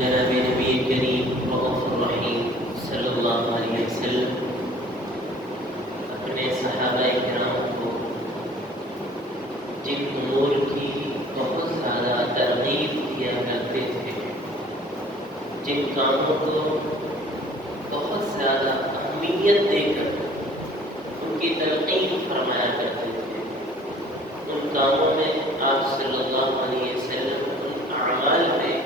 جناب نبی کریم رؤوف الرحیم صلی اللہ علیہ وسلم اپنے صحابہ کرام کو جن امور کی بہت زیادہ ترغیب کیا کرتے تھے، جن کاموں کو بہت زیادہ اہمیت دے کر ان کی تلقین فرمایا کرتے تھے، ان کاموں میں آپ صلی اللہ علیہ وسلم ان اعمال میں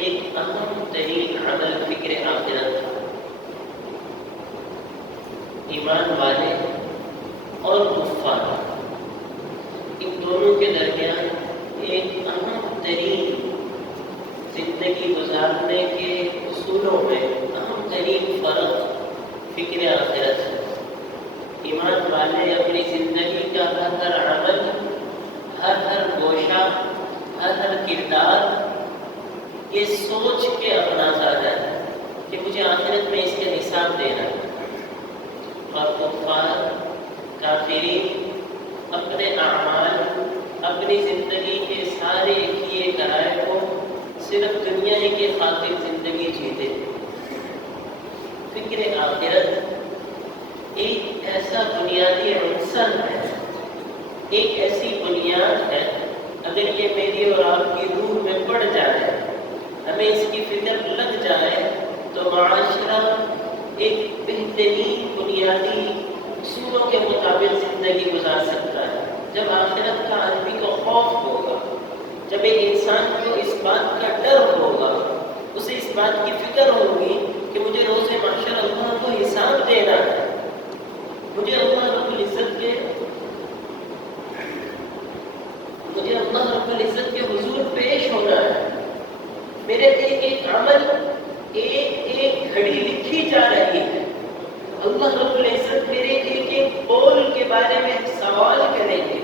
ایک اہم ترین عمل فکر آخرت تھا۔ ایمان والے اور کفار ان دونوں کے درمیان ایک اہم ترین زندگی گزارنے کے اصولوں میں اہم ترین فرق فکر آخرت ہے۔ ایمان والے اپنی زندگی کا ہر عمل، ہر گوشہ، ہر کردار یہ سوچ کے اپناتا ہے کہ مجھے آخرت میں اس کے حساب دینا ہے، اور کفار کافرین اپنے اعمال، اپنی زندگی کے سارے کیے کرائے کو صرف دنیا ہی کے خاطر زندگی جیتے۔ فکر آخرت ایک ایسا بنیادی عنصر ہے، ایک ایسی بنیاد ہے، اگر یہ میری اور آپ کی روح میں پڑ جائے، ہمیں اس کی فکر لگ جائے، تو معاشرہ ایک بہترین بنیادی اصولوں کے مطابق زندگی گزار سکتا ہے۔ جب آخرت کا آدمی کو خوف ہوگا، جب ایک انسان کو اس بات کا ڈر ہوگا، اسے اس بات کی فکر ہوگی کہ مجھے روز محشر اللہ کو حساب دینا ہے، مجھے اللہ رب العزت کے حضور پیش ہونا ہے، میرے ایک عمل، ایک گھڑی لکھی جا رہی ہے، اللہ رب العزت میرے ایک قول کے بارے میں سوال کریں گے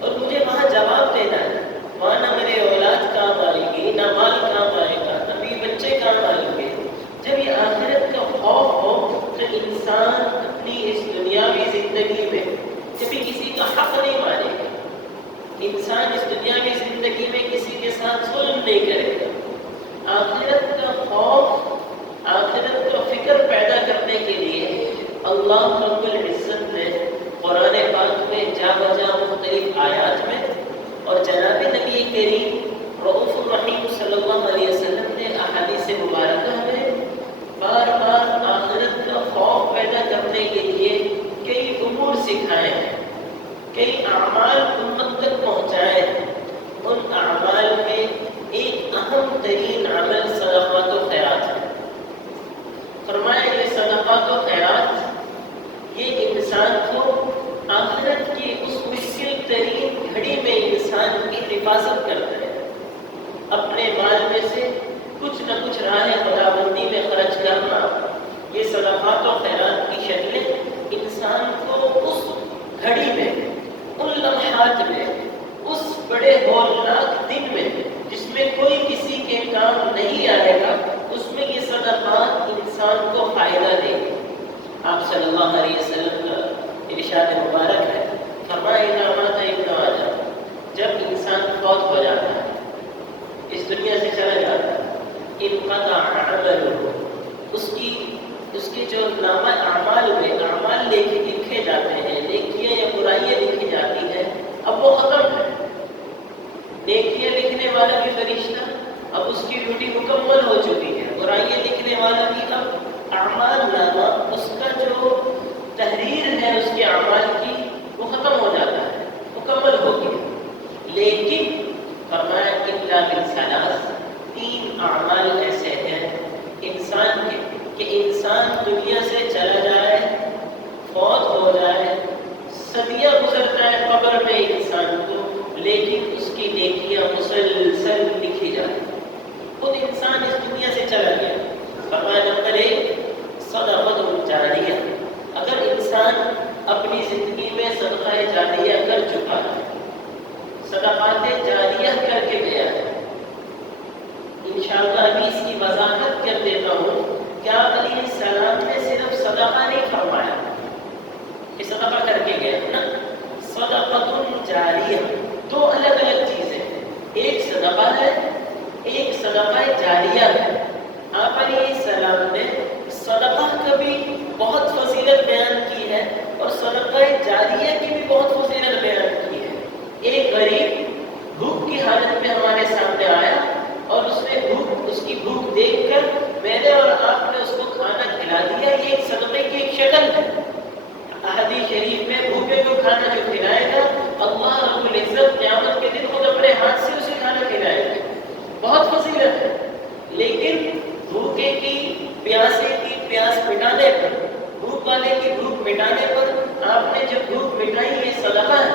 اور مجھے وہاں جواب دینا ہے۔ وہاں نہ میرے اولاد کام آئے گی، نہ مال کام آئے گا، نہ بھی بچے کام آئیں گے۔ جب یہ آخرت کا خوف ہو تو انسان اپنی اس دنیاوی زندگی میں کبھی کسی کا حق نہیں مانے گا، انسان اس دنیاوی زندگی میں کسی کے ساتھ ظلم نہیں کرے گا۔ آخرت کا خوف، آخرت کا فکر پیدا کرنے کے لیے اللہ رب العزت نے قرآن پاک میں جا بجا مختلف آیات میں اور جناب نبی کریم رؤوف الرحیم صلی اللہ علیہ وسلم نے احادیث مبارکہ میں بار بار آخرت کا خوف پیدا کرنے کے لیے کئی امور سکھائے ہیں، کئی اعمال امت تک پہنچائے ہیں۔ ان اعمال میں ایک اہم ترین عمل صدقات و خیرات ہے۔ فرمایا یہ صدقات و خیرات یہ انسان کو آخرت کی اس مشکل ترین گھڑی میں انسان کی حفاظت کرتا ہے۔ اپنے مال میں سے کچھ نہ کچھ راہ خداوندی میں خرچ کرنا، یہ صدقات و خیرات کی شکلیں انسان کو اس گھڑی میں، ان لمحات میں، اس بڑے ہولناک دن میں جس میں کوئی کسی کے کام نہیں آئے گا، اس میں یہ صدقات انسان کو فائدہ دیں گے۔ آپ صلی اللہ علیہ وسلم کا ارشاد مبارک ہے، فرمایا اذا مات ابن آدم، جب انسان فوت ہو جاتا ہے، اس دنیا سے چلا جاتا ہے، انقطع عمله، اس کی جو نامہ اعمال میں اعمال لکھے جاتے ہیں، نیکیاں یا برائیاں لکھی جاتی ہیں، اب وہ ختم ہے۔ نیکیاں لکھنے والا بھی فرشتہ اب اس کی ڈیوٹی مکمل ہو چکی ہے، برائیاں لکھنے والا بھی اب اعمال نامہ، اس کا جو تحریر ہے اس کے اعمال کی، وہ ختم ہو جاتا ہے، مکمل ہو گیا۔ لیکن فرمایا الا من ثلاث، تین اعمال ایسے ہیں انسان کے کہ انسان دنیا سے چلا جائے، فوت ہو جائے، صدیاں گزر جائے قبر میں انسان کو، لیکن اس کی نیکیاں مسلسل لکھی جائیں۔ خود انسان اس دنیا سے چلا گیا، فرمایا نمبر 1 صدقۃ جاریہ، اگر انسان اپنی زندگی میں صدقہ جاریہ کر چکا ہے، صدقات جاریہ کر کے گیا ہے، انشاءاللہ ابھی اس کی وضاحت کر دیتا ہوں۔ کیا علیہ السلام نے صرف صدقہ نہیں فرمایا کہ صدقہ کر کے گیا نا، صدقۃ جاریہ دو الگ الگ چیزیں ہیں، ایک صدقہ ہے ایک صدقہ جاریہ ہے۔ آپ علیہ السلام نے صدقہ کا بھی بہت فضیلت بیان کی ہے اور صدقہ جاریہ کی بھی بہت فضیلت بیان کی ہے۔ ایک غریب بھوک کی حالت میں ہمارے سامنے آیا اور اس کی بھوک دیکھ کر میں نے اور آپ نے اس کو کھانا کھلا دیا، یہ ایک صدقے کی ایک شکل ہے۔ احادیث شریف میں بھوکے کو کھانا جو کھلائے گا اللہ رب العزت قیامت کے دن خود اپنے ہاتھ سے اسے کھانا کھلائے گا، بہت فضیلت ہے۔ لیکن بھوکے کی پیاسے کی پیاس مٹانے پر، بھوک والے کی بھوک مٹانے پر آپ نے جو بھوک مٹائی یہ صدقہ ہے۔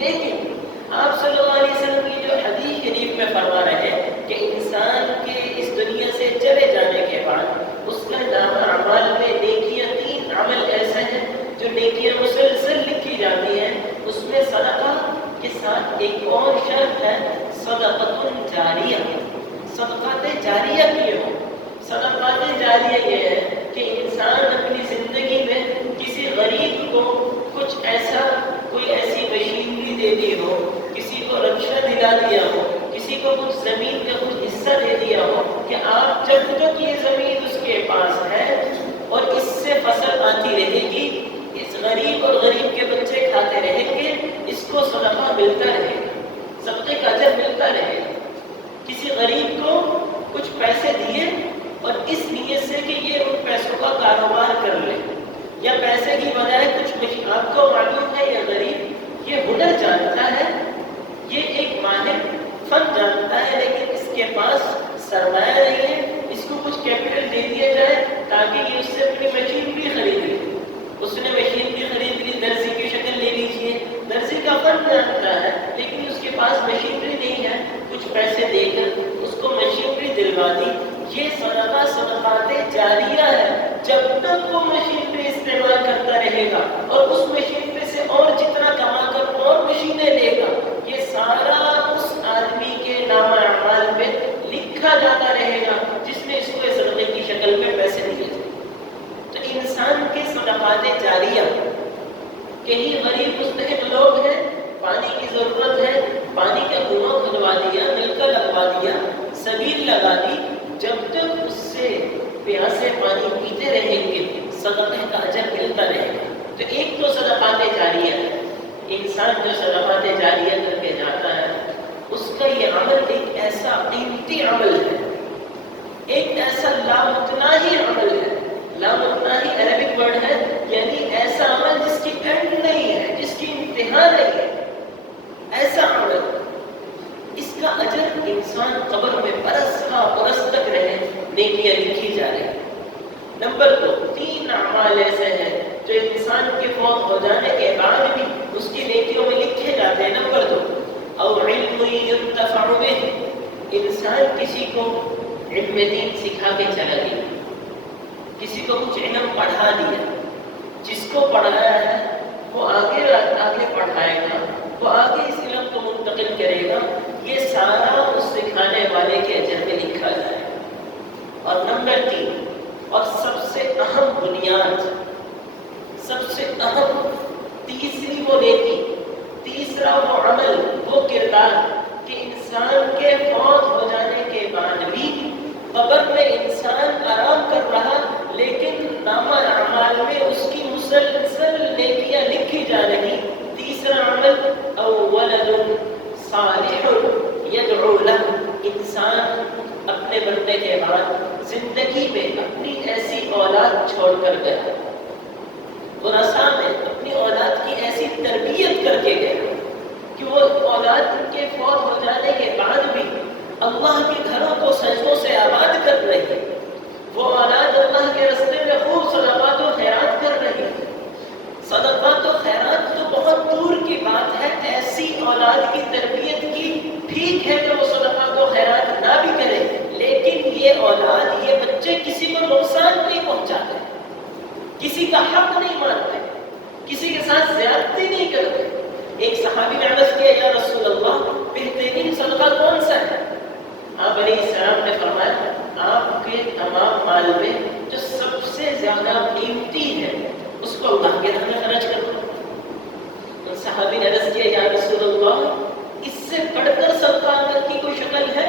لیکن آپ صلی اللہ علیہ وسلم کی جو حدیث شریف میں فرما رہے ہیں کہ انسان کے اس دنیا سے چلے جانے کے بعد اس کا نامہ اعمال میں نیکیاں، 3 عمل ایسے ہیں جو نیکیاں مسلسل لکھی جاتی ہیں، اس میں صدقہ کے ساتھ ایک اور شرط ہے صدقۃ جاریہ، صدقات جاریہ کی ہو۔ صدقات جاریہ یہ ہے کہ انسان اپنی زندگی میں کسی غریب کو کچھ ایسا، کوئی ایسی مشینری دے دی ہو، کسی کو رکشہ دلا دیا ہو، کسی کو کچھ زمین کا کچھ حصہ دے دیا ہو کہ آپ جب تک یہ زمین اس کے پاس ہے اور اس سے فصل آتی رہے گی، اس غریب اور غریب کے بچے کھاتے رہیں گے، اس کو صدقہ ملتا رہے گا، صدقے کا اجر ملتا رہے گا۔ کسی غریب کو کچھ پیسے دیے اور اس نیت سے کہ یہ ان پیسوں کا کاروبار کر لے، یا پیسے کی بجائے کچھ آپ کو معلوم ہے یہ غریب یہ ہنر جانتا ہے، یہ ایک ماہر فن جانتا ہے، لیکن اس کے پاس سرمایہ نہیں ہے، اس کو کچھ کیپٹل دے دیا جائے تاکہ یہ اس سے اپنی مشین بھی خرید لے۔ اس نے مشین بھی خرید لی، درزی کی شکل لے لیجیے، درزی کا فن جانتا ہے لیکن اس کے پاس مشینری نہیں ہے، کچھ پیسے دے کر اس کو مشینری دلوا دی۔ یہ صدقہ صدقات جاریہ ہے، جب تک وہ مشینری استعمال کرتا رہے گا اور اس مشینری سے اور جتنا کما کر اور مشینیں لے گا، یہ سارا اس آدمی کے نامہ اعمال میں لکھا جاتا رہے گا جس نے اس کو صدقے کی شکل میں پیسے دیے تھے۔ تو انسان کے صدقات جاریہ، کہیں غریب مستحق لوگ ہیں، پانی کی ضرورت ہے، پانی کا کنواں کھدوا دیا، نلکا لگوا دیا، سبیل لگا دی، جب تک اس سے پیاسے پانی پیتے رہیں گے صدقے کا اجر ملتا رہے گا۔ تو ایک تو صدقات جاریہ ہے، انسان جو صدقات جاریہ کر کے جاتا ہے اس کا یہ عمل ایک ایسا قیمتی عمل ہے، ایک ایسا لامتناہی عمل ہے۔ لامتناہی عربک ورڈ ہے، یعنی ایسا عمل جس کی اینڈ نہیں ہے، جس کی انتہا نہیں ہے، ایسا عمل، اس کا اجر انسان قبر میں برس تک رہے، نیکیاں لکھی جا رہی ہیں۔ نمبر 2، 3 اعمال ایسے ہیں جو انسان کے فوت ہو جانے کے بعد بھی اس کی نیکیوں میں لکھے جاتے ہیں۔ نمبر 2، او علم ينتفع به، انسان کسی کو علم دین سکھا کے چلا گیا، کسی کو کچھ علم پڑھا دیا، جس کو پڑھایا ہے وہ آگے پڑھائے گا، وہ آگے اس علم کو منتقل کرے گا، یہ سارا اس سکھانے والے کے اجر میں لکھا جائے گا۔ اور نمبر 3 اور سب سے اہم بنیاد، سب سے اہم تیسری وہ نیکی، تیسرا وہ عمل، وہ کردار کہ انسان کے فوت ہو جانے کے بعد بھی قبر میں انسان آرام کر رہا لیکن نامہ اعمال میں اس کی مسلسل نیکیاں لکھی جا رہی۔ تیسرا عمل، او ولد صالح یدعو له، انسان اپنے مرنے کے بعد زندگی میں اپنی ایسی اولاد چھوڑ کر گیا، ورثہ میں اپنی اولاد کی ایسی تربیت کر کے گیا کہ وہ اولاد کے فوت ہو جانے کے بعد بھی اللہ کے گھروں کو سجدوں سے آباد کر رہی ہے، وہ اولاد اللہ کے راستے میں خوب صدقات و خیرات کر رہی ہے۔ صدقات و خیرات تو بہت دور کی بات ہے، ایسی اولاد کی تربیت کی، ٹھیک ہے کہ وہ صدقات و خیرات نہ بھی کرے لیکن یہ اولاد، یہ بچے کسی کو نقصان نہیں پہنچاتے، کسی کا حق نہیں مانتے، کسی کے ساتھ زیادتی نہیں کرتے۔ ایک صحابی نے عرض کیا، یا رسول اللہ بہترین صدقہ کون سا ہے؟ آپ علیہ السلام نے فرمایا، آپ کے تمام مال میں جو سب سے زیادہ قیمتی ہے اس کو اللہ کے راہ میں خرچ کر دو۔ ان صحابی نے عرض کیا، یا رسول اللہ اس سے بڑھ کر صدقہ کی کوئی شکل ہے؟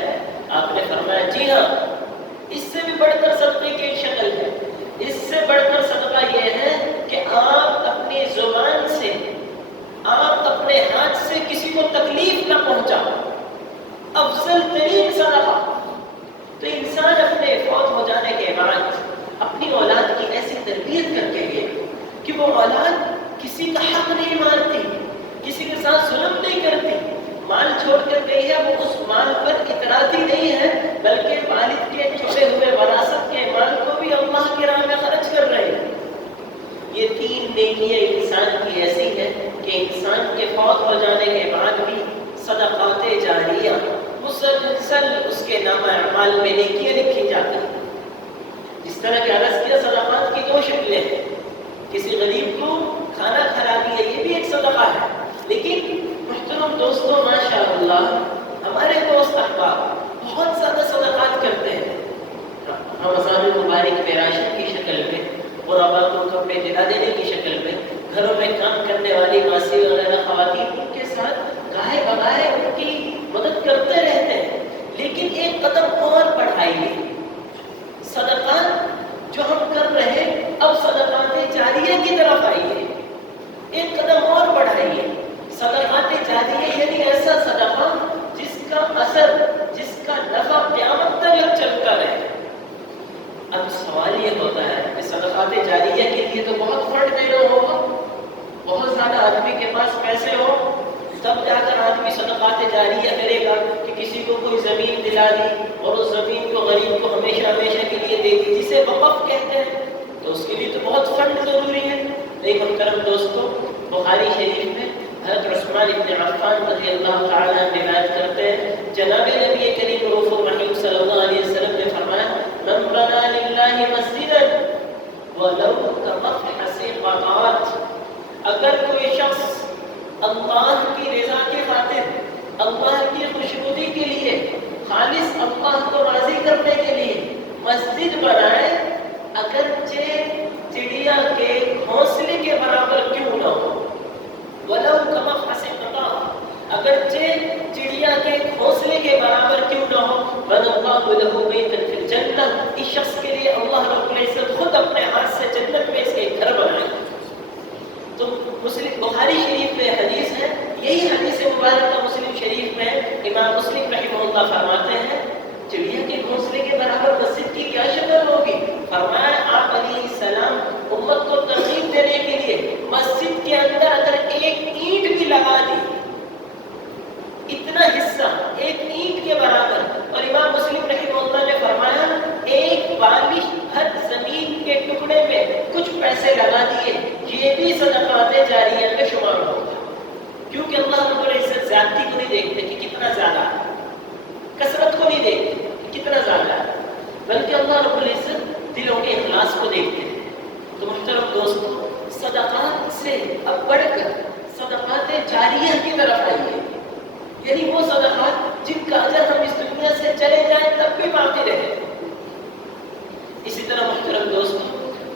انسان اپنے فوت ہو جانے کے بعد اپنی اولاد کی ایسی تربیت کر کے گئے کہ وہ اولاد کسی کا حق نہیں مانتی، کسی کے ساتھ ظلم نہیں کرتی، مال چھوڑ کر گئی ہے وہ اس مال پر اتراتی نہیں ہے، بلکہ والد کے چھوڑے ہوئے وراثت کے مال کو بھی اللہ کی راہ میں خرچ کر رہے ہیں۔ یہ 3 نیکیاں انسان کی ایسی ہیں کہ انسان کے فوت ہو جانے کے بعد بھی صدقات جاریہ مسلسل اس کے نامہ اعمال میں نیکیاں لکھی جاتی ہیں۔ جس طرح کہ عرض کیا صدقات کی 2 شکلیں ہیں، کسی غریب کو کھانا کھلا دیا یہ بھی ایک صدقہ ہے، لیکن محترم دوستوں ماشاء اللہ ہمارے دوست احباب بہت زیادہ صدقات کرتے ہیں۔ رمضان المبارک میں راشن کی شکل میں، غربا کو کپڑے دلا دینے کی شکل میں، گھروں میں کام کرنے والی ماسی وغیرہ خواتین ان کے ساتھ گاہے بگاہے ان کی مدد کرتے رہتے ہیں، لیکن ایک قدم اور بڑھائیے۔ صدقات جو ہم کر رہے ہیں اب صدقات جاریہ کی طرف آئیے، ایک قدم اور بڑھائیے۔ صدقات جاریہ یعنی ایسا صدقہ جس کا اثر، جس کا نفع قیامت تک چلتا رہے۔ اب سوال یہ ہوتا ہے کہ صدقات جاریہ کے لیے تو بہت فنڈ دینا ہوگا، بہت زیادہ آدمی کے پاس پیسے ہو تب جا کر آدمی صدقات جاریہ کرے گا کہ کسی کو کوئی زمین دلا دی اور اس زمین کو غریب کو ہمیشہ ہمیشہ کے لیے دے دی، جسے وقف کہتے ہیں، تو اس کے لیے تو بہت فنڈ ضروری ہے۔ لیکن محترم دوستوں بخاری شریف میں حضرت عثمان بن عفان رضی اللہ تعالیٰ روایت کرتے ہیں، جناب نبی کریم رؤوف الرحیم صلی اللہ علیہ وسلم نے فرمایا من بنا للہ مسجدا ولو کمفحص قطعات، اگر کوئی شخص اللہ کی رضا کے خاطر، اللہ کی خوشنودی کے لیے، خالص اللہ کو راضی کرنے کے لیے مسجد بنائے، اگرچہ چڑیا کے گھونسلے کے برابر کیوں نہ ہو، ولو کمفحص قطعات، اگرچہ چڑیا کے گھونسلے کے برابر کیوں نہ ہو، بنى الله له بيتا في الجنة، اس شخص کے لیے اللہ رب العزت خود اپنے ہاتھ سے جنت میں اس کے گھر بنائے۔ تو مسلم بخاری شریف میں حدیث ہے، یہی حدیث مبارکہ مسلم شریف میں امام مسلم رحمہ اللہ فرماتے ہیں چڑیا کے گھونسلے کے برابر مسجد کی کیا شکل ہوگی؟ فرمایا آپ علیہ السلام امت کو ترغیب دینے کے لیے مسجد کے اندر اگر ایک اینٹ بھی لگا دی، اتنا حصہ ایک اینٹ کے برابر، اور امام مسلم رحمہ اللہ نے فرمایا ایک بالش ہر زمین کے ٹکڑے میں کچھ پیسے لگا دیے، یہ بھی صدقات جاریہ میں شمار ہوگا، کیونکہ اللہ رب العزت زیادتی کو نہیں دیکھتے کہ کتنا زیادہ ہے، کثرت کو نہیں دیکھتے کہ کتنا زیادہ ہے، بلکہ اللہ رب العزت دلوں کے اخلاص کو دیکھتے ہیں۔ تو محترم دوستو صدقات سے اب بڑھ کر صدقات جاریہ کی طرف آئیے، یعنی وہ صدقات جن کا اجر ہم اس دنیا سے چلے جائیں تب بھی باقی رہے۔ اسی طرح محترم دوستو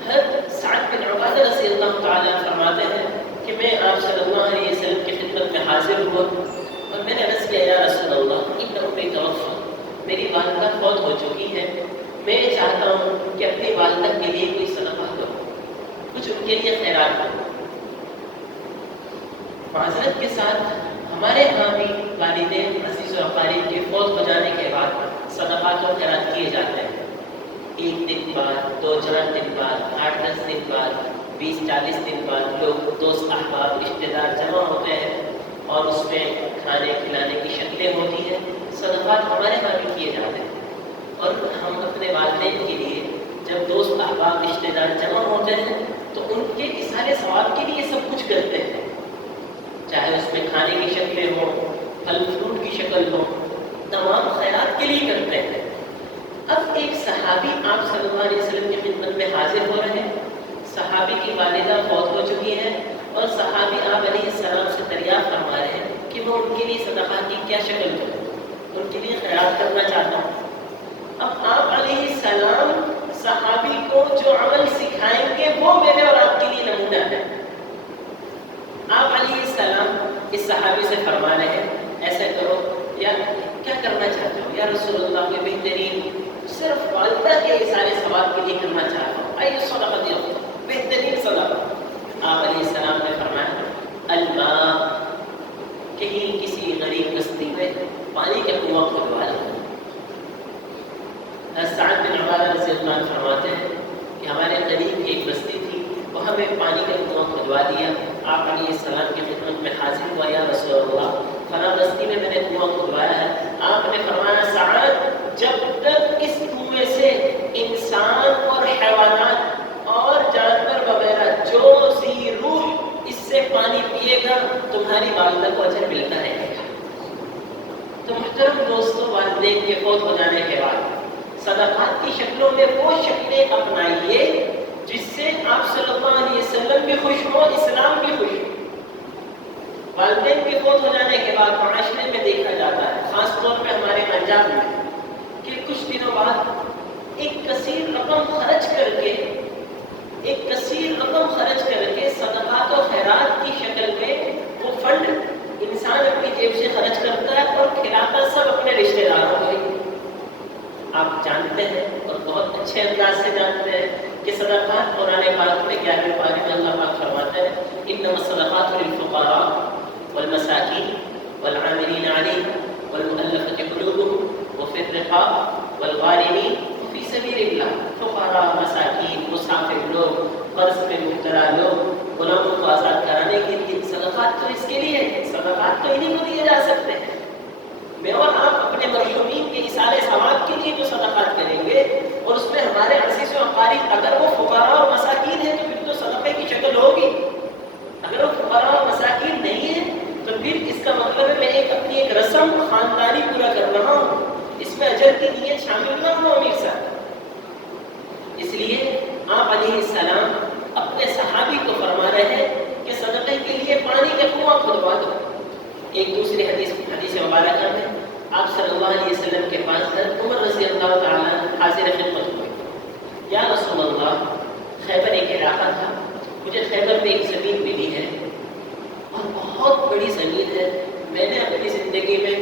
حضرت سعد بن عبادہ رضی اللہ تعالیٰ فرماتے ہیں کہ میں آپ صلی اللہ علیہ وسلم کی خدمت میں حاضر ہوا اور میں نے عرض کیا یا رسول اللہ ان امی توفت، میری والدہ فوت ہو چکی ہے، میں چاہتا ہوں کہ اپنی والدہ کے لیے کوئی صدقہ کروں، کچھ ان کے لیے خیرات کروں۔ معذرت کے ساتھ ہمارے ہاں بھی والدین عزیز و اقارب کے فوت ہو جانے کے بعد صدقات و خیرات کیے جاتے ہیں، 1 دن بعد، 2-4 دن بعد، 8-10 دن بعد، 20-40 دن بعد لوگ دوست احباب رشتے دار جمع ہوتے ہیں اور اس میں کھانے کھلانے کی شکلیں ہوتی ہیں، صدقات ہمارے ہاں بھی کیے جاتے ہیں۔ اور ہم اپنے والدین کے لیے جب دوست احباب رشتے دار جمع ہوتے ہیں تو ان کے اظہار ثواب کے لیے سب کچھ کرتے ہیں، چاہے اس میں کھانے کی شکلیں ہوں، پھل فروٹ کی شکل ہو، تمام خیرات کے لیے کرتے ہیں۔ اب ایک صحابی آپ صلی اللہ علیہ وسلم کی خدمت میں حاضر ہو رہے ہیں، صحابی کی والدہ فوت ہو چکی ہے اور صحابی آپ علیہ السلام سے دریافت فرما رہے ہیں کہ وہ ان کے لیے صدقہ کی کیا شکل کروں، ان کے لیے خیرات کرنا چاہتا ہوں۔ اب آپ علیہ السلام صحابی کو جو عمل سکھائیں گے وہ میرے اور آپ کے لیے نمونہ ہے۔ آپ علیہ السلام اس صحابی سے فرما رہے ہیں ایسا کرو، یا کیا کرنا چاہتے ہو؟ یا رسول اللہ میں بہترین صرف والدہ کے اظہار ثواب کے لیے کرنا چاہتا ہوں، آئیے صدقہ دیا بہترین صدقہ۔ آپ علیہ السلام نے فرمایا الماء، کہیں کسی غریب بستی میں پانی کا کنواں کھودوا لو۔ سعد بن عبادہ رضی اللہ عنہ فرماتے ہیں کہ ہمارے قریب کی ایک بستی تھی، وہاں میں پانی کا کنواں کھدوا دیا. آپ علیہ السلام کی خدمت میں حاضر ہوا، یا رسول اللہ فلاں بستی میں نے کنواں کھدوایا ہے. آپ نے فرمایا سعد جب تک اس کنویں سے انسان اور حیوانات اور جانور وغیرہ جو ذی روح اس سے پانی پیے گا تمہاری والدہ کو اجر ملتا رہے گا. تو محترم دوستوں، والدین کے فوت ہو جانے کے بعد صدقات کی شکلوں میں وہ شکلیں اپنائیے جس سے آپ صلی اللہ علیہ وسلم بھی خوش ہو، اسلام بھی خوش ہو. والدین کے فوت ہو جانے کے بعد معاشرے میں دیکھا جاتا ہے، خاص طور پہ ہمارے پنجاب میں، کہ کچھ دنوں بعد ایک کثیر رقم خرچ کر کے صدقات و خیرات کی شکل میں وہ فنڈ انسان اپنی جیب سے خرچ کرتا ہے اور کھلاتا سب اپنے رشتہ داروں کو. آپ جانتے ہیں اور بہت اچھے انداز سے جانتے ہیں کہ صدقات قرآن پاک میں 11ویں پارے میں اللہ پاک فرماتا ہے انما الصدقات للفقراء والمساکین والعاملین علیہا والمؤلفۃ قلوبهم وفی الرقاب والغارمین وفی سبیل اللہ. فقراء، مساکین، مسافر لوگ، قرض میں مبتلا لوگ، غلاموں کو آزاد کرانے کے لیے صدقات تو اس کے لیے ہے. صدقات تو انہیں کو دیے جا سکتے ہیں. میں اور آپ اپنے مرحومین کے اصالہ ثواب کے لیے جو صدقات کریں گے اور اس میں ہمارے عزیز و اقارب اگر وہ فقراء اور مساکین ہیں تو پھر تو صدقے کی شکل ہوگی. اگر وہ فقراء اور مساکین نہیں ہیں تو پھر اس کا مطلب ہے میں اپنی ایک رسم خاندانی پورا کر رہا ہوں، اس میں اجر کی نیت شامل نہ ہو امیر صاحب. اس لیے آپ علیہ السلام اپنے صحابی کو فرما رہے ہیں کہ صدقے کے لیے پانی کا کنواں کھدوا دو. ایک دوسری حدیث مبارکہ میں آپ صلی اللہ علیہ وسلم کے پاس حضرت عمر رضی اللہ تعالیٰ حاضر خدمت ہوئے. یا رسول اللہ، خیبر ایک علاقہ تھا، مجھے خیبر میں ایک زمین ملی ہے اور بہت بڑی زمین ہے. میں نے اپنی زندگی میں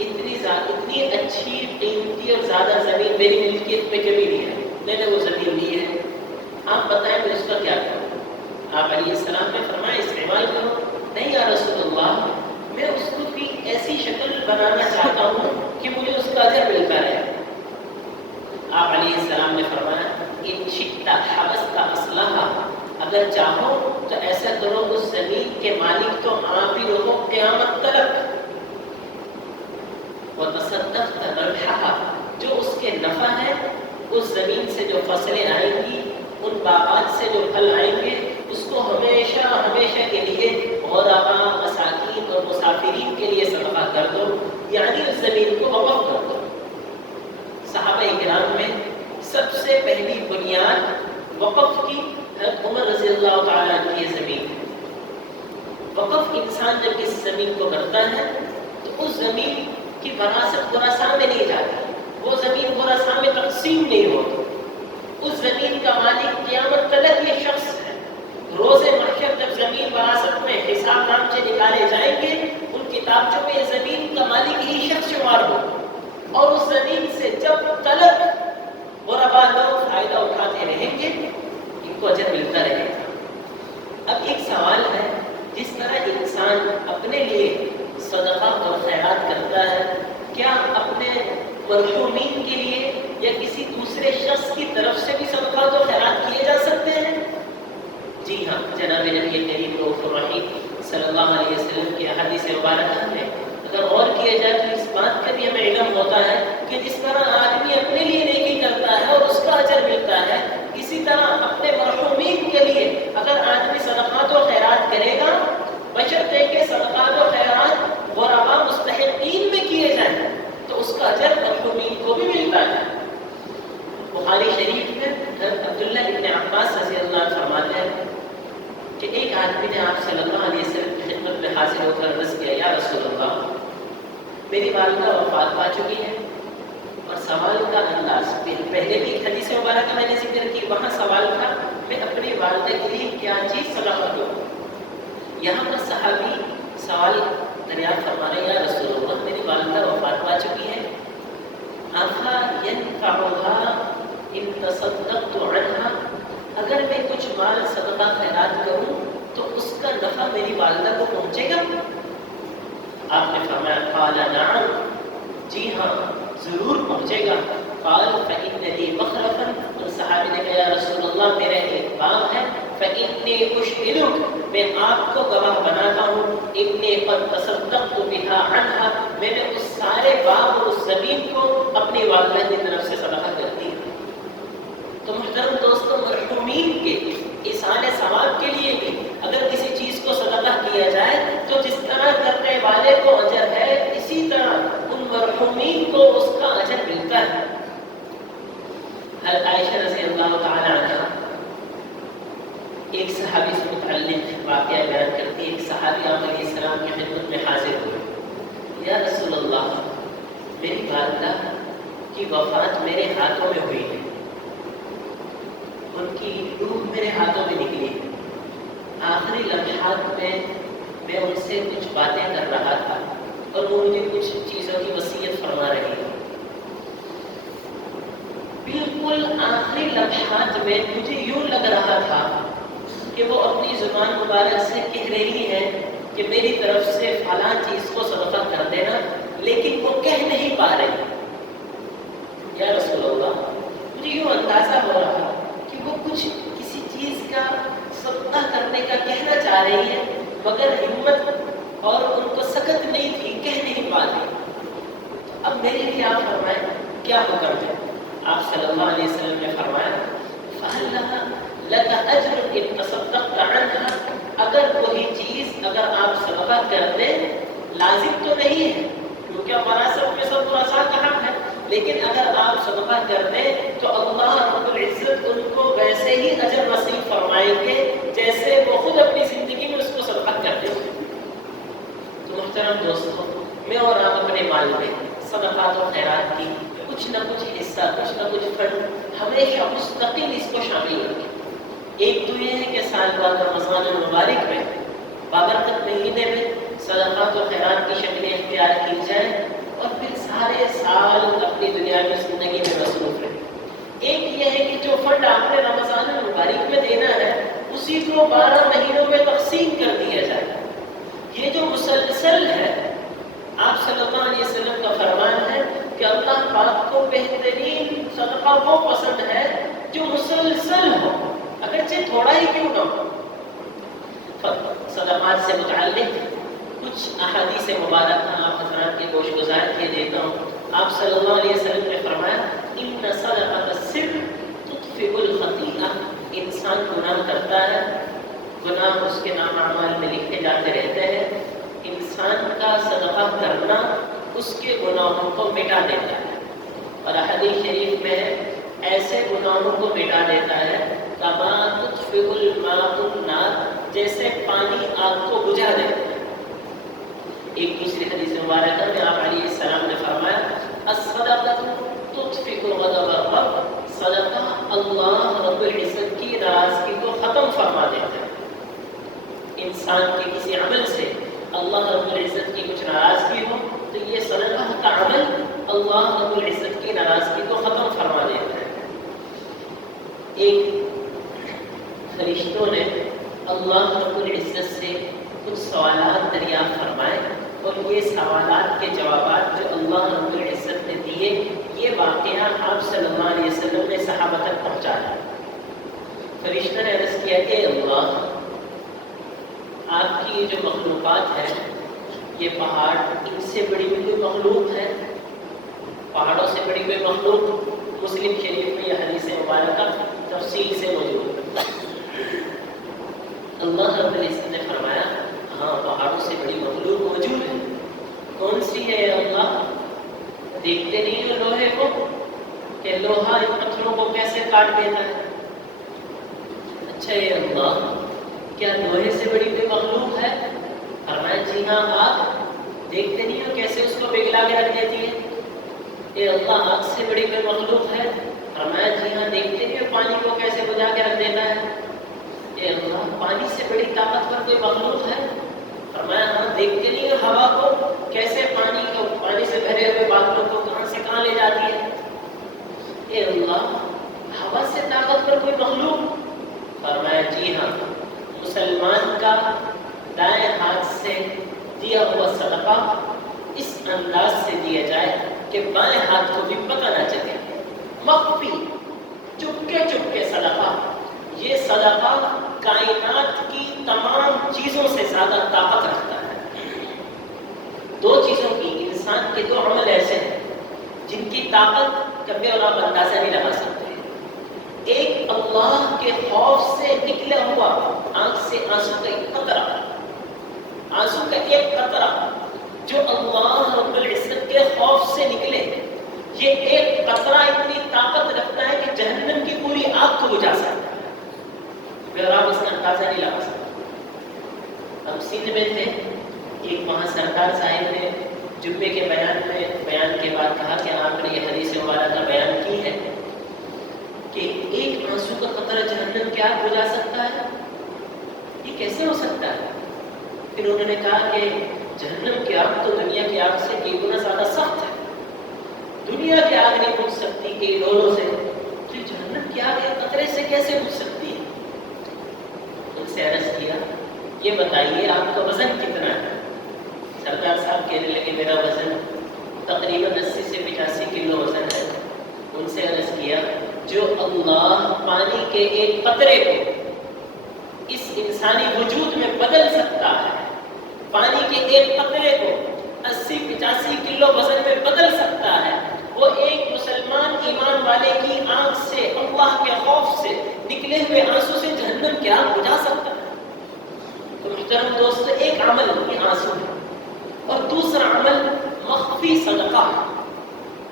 اتنی اچھی، قیمتی اور زیادہ زمین میری ملکیت میں کبھی نہیں ہے. میں نے وہ زمین لی ہے، آپ بتائیں میں اس کا کیا کروں؟ آپ علیہ السلام نے فرمایا استعمال کرو. نہیں یا رسول اللہ، میں اس کو بھی ایسی شکل بنانا چاہتا ہوں کہ مجھے اس کا اجر ملتا رہے. آپ علیہ السلام نے فرمایا ان شئت حبست اصلها، اگر چاہو تو ایسا کرو اس زمین کے مالک تو آپ ہی رہو قیامت تک. وتصدقت ربحها، جو اس کے نفع ہے، اس زمین سے جو فصلیں آئیں گی، ان باغات سے جو پھل آئیں گے، اس کو ہمیشہ ہمیشہ کے لیے غرباء، مساکین اور مسافرین کے لیے صدقہ کر دو، یعنی اس زمین کو وقف کر دو. صحابہ کرام میں سب سے پہلی بنیاد وقف کی حضرت عمر رضی اللہ تعالیٰ عنہ کی زمین ہے. وقف انسان جب اس زمین کو کرتا ہے تو اس زمین کی وراثت ورثاء میں نہیں جاتی، وہ زمین ورثاء میں تقسیم نہیں ہوتی. اس زمین کا مالک قیامت تک یہ شخص ہے. روز محشر جب زمین وراثت میں حساب نام سے نکالے جائیں گے، ان کتابوں میں یہ زمین کا مالک ہی شخص شمار ہو، اور اس زمین سے جب تلک غرباء لوگ فائدہ اٹھاتے رہیں گے ان کو اجر ملتا رہے گا. اب ایک سوال ہے، جس طرح انسان اپنے لیے صدقہ اور خیرات کرتا ہے، کیا اپنے مرحومین کے لیے یا کسی دوسرے شخص کی طرف سے بھی صدقات و خیرات کیے جا سکتے ہیں؟ جی ہاں، جناب نبی کریم رؤوف الرحیم صلی اللہ علیہ وسلم کی احادیث مبارکہ میں اگر غور کیا جائے تو اس بات کا بھی ہمیں علم ہوتا ہے کہ جس طرح آدمی اپنے لیے نیکی کرتا ہے اور اس کا اجر ملتا ہے، اسی طرح اپنے مرحومین کے لیے اگر آدمی صدقات و خیرات کرے گا، بشرطے کہ صدقات و خیرات غرباء مستحقین میں کیے جائیں تو اس کا اجر مرحومین کو بھی ملتا ہے. بخاری شریف میں حضرت عبداللہ ابن عباس رضی اللہ عنہ فرماتے ہیں کہ ایک آدمی نے آپ صلی اللہ علیہ وسلم کی خدمت میں حاضر ہو کر عرض کیا، یا رسول اللہ، میری والدہ وفات پا چکی ہے. اور سوال کا انداز پہلے بھی ایک حدیث مبارکہ میں نے ذکر کی، وہاں سوال تھا میں اپنی والدہ کے لیے کیا چیز صدقہ دوں. یہاں پر صحابی سوال دریافت فرما رہے ہیں، یا رسول اللہ، میری والدہ وفات پا چکی ہے، افلا ينفعها ان تصدقت عنها، اگر میں کچھ مال صدقہ خیرات کروں تو اس کا نفع میری والدہ کو پہنچے گا؟ آپ نے فرمایا قال نعم، جی ہاں ضرور پہنچے گا. قال فإن میں نے اس سارے باغ اور اس زمین کو اپنی والدہ کی طرف سے صدقہ کر دیا۔ تو محترم دوستوں، مرحومین کے ایصال ثواب کے لیے بھی اگر کسی چیز کو صدقہ کیا جائے تو جس طرح کرنے والے کو اجر ہے، اسی طرح ان مرحومین کو اس کا اجر ملتا ہے۔ عائشہ رضی اللہ تعالی عنہ ایک صحابی سے متعلق واقعہ بیان کرتی ہے۔ ایک صحابی آپ علیہ السلام کی خدمت میں حاضر ہوئے، یا رسول اللہ، میری والدہ کی وفات میرے ہاتھوں میں ہوئی ہے، ان کی روح میرے ہاتھوں میں نکلی ہے، آخری لمحات میں میں ان سے کچھ باتیں کر رہا تھا اور وہ مجھے کچھ چیزوں کی وصیت فرما رہی ہے۔ بالکل آخری لمحات میں مجھے یوں لگ رہا تھا کہ وہ اپنی زبان مبارک سے کہہ رہی ہے کہ میری طرف سے فلاں چیز کو صدقہ کر دینا، لیکن وہ کہہ نہیں پا رہی۔ یا رسول اللہ، مجھے یوں اندازہ ہو رہا کہ وہ کچھ کسی چیز کا صدقہ کرنے کا کہنا چاہ رہی ہے، مگر ہمت اور ان کو سکت نہیں تھی، کہہ نہیں پاتی۔ اب میرے لیے آپ فرمائیں کیا حکم ہے؟ آپ صلی اللہ علیہ وسلم نے فرمایا، فَهَلْ لَكَ أَجْرٌ إِن تَصَدَّقْتَ عَنْهَا، اگر کوئی چیز اگر آپ صدقہ کر دیں، لازم تو نہیں ہے کیونکہ وراثت میں سب ورثاء کا حق ہے، لیکن اگر آپ صدقہ کر دیں تو اللہ رب العزت ان کو ویسے ہی اجر نصیب فرمائیں گے جیسے وہ خود اپنی زندگی میں اس کو صدقہ کرتے ہیں۔ تو محترم دوستوں، میں اور آپ اپنے مال میں صدقات و خیرات کی کچھ نہ کچھ حصہ، کچھ نہ کچھ فنڈ ہمیشہ مستقل اس کو شامل رکھیں۔ ایک تو یہ ہے کہ سال بعد رمضان المبارک میں بابرکت مہینے میں صدقات و خیرات کی شکلیں اختیار کی جائیں اور پھر سارے سال اپنی دنیا میں زندگی میں مصروف رہیں۔ ایک یہ ہے کہ جو فنڈ آپ نے رمضان المبارک میں دینا ہے اسی کو 12 مہینوں میں تقسیم کر دیا جائے۔ یہ جو مسلسل ہے، آپ صلی اللہ علیہ وسلم کا فرمان ہے کہ اللہ پاک کو بہترین صدقہ وہ پسند ہے جو مسلسل ہو، اگرچہ تھوڑا ہی کیوں نہ ہو۔ صدقات سے متعلق کچھ احادیث مبارکہ آپ حضرات کے گوش گزار کے دیتا ہوں۔ آپ صلی اللہ علیہ وسلم نے فرمایا، ان صدقۃ السر تطفئ الخطیئہ، انسان گناہ کرتا ہے، گناہ اس کے نام اعمال میں لکھے جاتے رہتے ہیں، انسان کا صدقہ کرنا اس کے گناہوں کو مٹا دیتا ہے۔ اور حدیث شریف میں ہے، ایسے گناہوں کو مٹا دیتا ہے کما تطفئ الماء النار، جیسے پانی آگ کو بجھا دیتا ہے۔ ایک دوسری حدیث مبارکہ میں آپ علیہ السلام نے فرمایا، الصدقۃ تطفئ غضب الرب، صدقہ اللہ رب العزت کی ناراضگی کو ختم فرما دیتا ہے۔ انسان کے کسی عمل سے اللہ رب العزت کی کچھ ناراضگی ہو تو یہ صدقہ کا عمل اللہ رب العزت کی ناراضگی کو ختم فرما دیتا ہے۔ ایک فرشتوں نے اللہ رب العزت سے کچھ سوالات دریافت فرمائے اور یہ سوالات کے جوابات جو اللہ رب العزت نے دیے، یہ واقعہ آپ صلی اللہ علیہ وسلم نے صحابہ تک پہنچایا۔ فرشتہ نے عرض کیا، اے اللہ، آپ کی یہ جو مخلوقات ہے، یہ پہاڑ، ان سے بڑی کوئی مخلوق ہے؟ پہاڑوں سے بڑی کوئی مخلوق؟ مسلم شریف میں یہ حدیث مبارکہ تفصیل سے موجود ہے۔ اللہ رب العزت نے فرمایا، ہاں پہاڑوں سے بڑی مخلوق موجود ہے۔ کون سی ہے اللہ؟ دیکھتے نہیں ہو لوہے کو کہ لوہا ان پتھروں کو کیسے کاٹ دیتا ہے؟ اچھا اے اللہ، کیا لوہے سے بڑی کوئی مخلوق ہے؟ فرمایا جی ہاں، آگ، دیکھتے نہیں ہو کیسے اس کو پگھلا کے رکھ دیتی ہے؟ اے اللہ، آگ سے بڑی کوئی مخلوق ہے؟ فرمایا جی ہاں، دیکھتے نہیں ہو پانی کو کیسے بجھا کے رکھ دیتا ہے؟ اے اللہ، پانی سے بڑی طاقتور کوئی مخلوق ہے؟ فرمایا ہاں، دیکھتے نہیں ہو ہوا کو کیسے پانی سے بھرے ہوئے بادلوں کو کہاں سے کہاں لے جاتی ہے؟ اے اللہ، ہوا سے طاقتور کوئی مخلوق؟ فرمایا جی ہاں، مسلمان کا دائیں ہاتھ سے دیا ہوا صدقہ اس انداز سے دیا جائے کہ بائیں ہاتھ کو بھی پتہ نہ چلے، مخفی، چپکے چپکے صدقہ، یہ صدقہ کائنات کی تمام چیزوں سے زیادہ طاقت رکھتا ہے۔ دو چیزوں کی، انسان کے دو عمل ایسے ہیں جن کی طاقت کبھی اور آپ اندازہ نہیں لگا سکتے۔ ایک اللہ کے خوف سے نکلا ہوا آنکھ سے آنسو کا ایک قطرہ، آنسو کا ایک قطرہ جو اللہ رب العزت کے خوف سے نکلے، یہ ایک قطرہ اتنی طاقت رکھتا ہے کہ جہنم کی پوری آگ کو بجھا سکتا ہے، اور آپ اس کا اندازہ نہیں لگا سکتے۔ ہم سندھ میں تھے، ایک وہاں سردار صاحب نے جمعے کے بیان کے بعد کہا کہ آپ نے یہ حدیث مبارکہ بیان کی ہے کہ ایک آنسو کا قطرہ جہنم کی آگ بجھا سکتا ہے، یہ کیسے ہو سکتا ہے؟ پھر انہوں نے کہا کہ جہنم کی آگ تو دنیا کی آگ سے کئی گنا زیادہ سخت ہے، دنیا کی آگ نہیں بجھ سکتی کئی ڈولوں سے، تو جہنم کی آگ ایک قطرے سے کیسے بجھ سکتی ہے؟ ان سے عرض کیا یہ بتائیے آپ کا وزن کتنا ہے؟ سردار صاحب کہنے لگے میرا وزن تقریباً 80 سے 85 کلو وزن ہے۔ ان سے عرض کیا جو اللہ پانی کے ایک قطرے کو اس انسانی وجود میں بدل سکتا ہے، پانی کے ایک قطرے کو 80-85 کلو وزن میں بدل سکتا ہے، وہ ایک مسلمان ایمان والے کی آنکھ سے اللہ کے خوف سے نکلے ہوئے آنسو سے جہنم کی آگ بجھا سکتا ہے۔ تو محترم دوست، ایک عمل یہ آنسو ہے، اور دوسرا عمل مخفی صدقہ،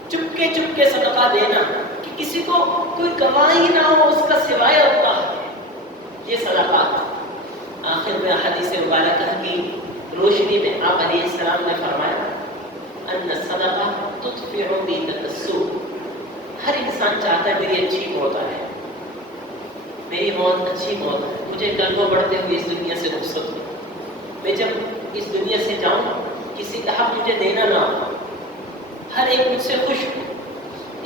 چپکے چپکے صدقہ دینا کہ کسی کو کوئی گواہی نہ ہو اس کا سوائے اللہ، یہ صدقات۔ آخر میں حدیث مبارکہ کی روشنی میں آپ علیہ السلام نے فرمایا ان الصدقہ تطفئ بیت السوء، ہر انسان چاہتا ہے میری اچھی موت آئے، میری موت اچھی موت ہے، مجھے کل کو بڑھتے ہوئے اس دنیا سے رخصت ہو، میں جب اس دنیا سے جاؤں کسی کا حق مجھے دینا نہ ہو، ہر ایک مجھ سے خوش ہو۔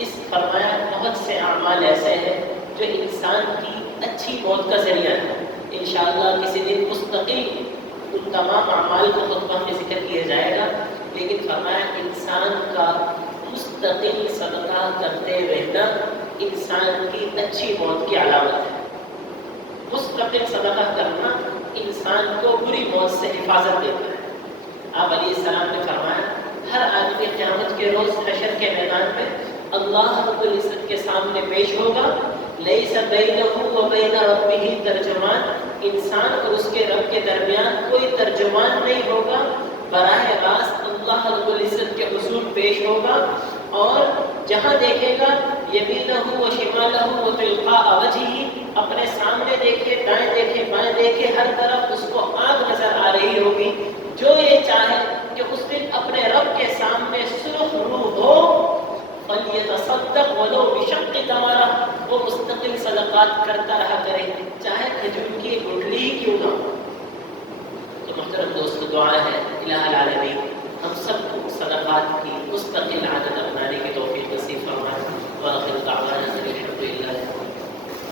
اس فرمایا بہت سے اعمال ایسے ہیں جو انسان کی اچھی موت کا ذریعہ ہے۔ انشاءاللہ کسی دن مستقل ان تمام اعمال کو خطبہ میں ذکر کیا جائے گا، لیکن فرمایا انسان کا مستقل صدقہ کرتے رہنا انسان کی اچھی موت کی علامت ہے۔ مستقل صدقہ کرنا انسان کو بری موت سے حفاظت دیتا ہے۔ آپ علیہ السلام نے فرمایا ہر آدمی قیامت کے روز حشر کے میدان میں اللہ رب العزت کے سامنے پیش ہوگا، لیس بینہ و بین ربہ ترجمان، انسان اور اس کے رب کے درمیان کوئی ترجمان نہیں ہوگا، براہ راست اللہ رب العزت کے حضور پیش ہوگا، اور جہاں دیکھے گا یمینہ و شمالہ و تلقاء وجہہ، اپنے سامنے دیکھے، دائیں دیکھے، بائیں دیکھے، ہر طرف اس کو آگ نظر آ رہی ہوگی۔ جو یہ چاہے کہ اس دن اپنے رب کے سامنے سرخ روح ہو، فَلْيَتَصَدَّقْ وَلَوْ بِشَقِّ تَمْرَةٍ، وہ مستقل صدقات کرتا رہا کرے، چاہے کھجور کی گٹھلی ہی کیوں نہ ہو۔ تو محترم دوست، دعا ہے الہ العالمین ہم سب کو صدقات کی مستقل عادت اپنانے کی توفیق نصیب فرمائے۔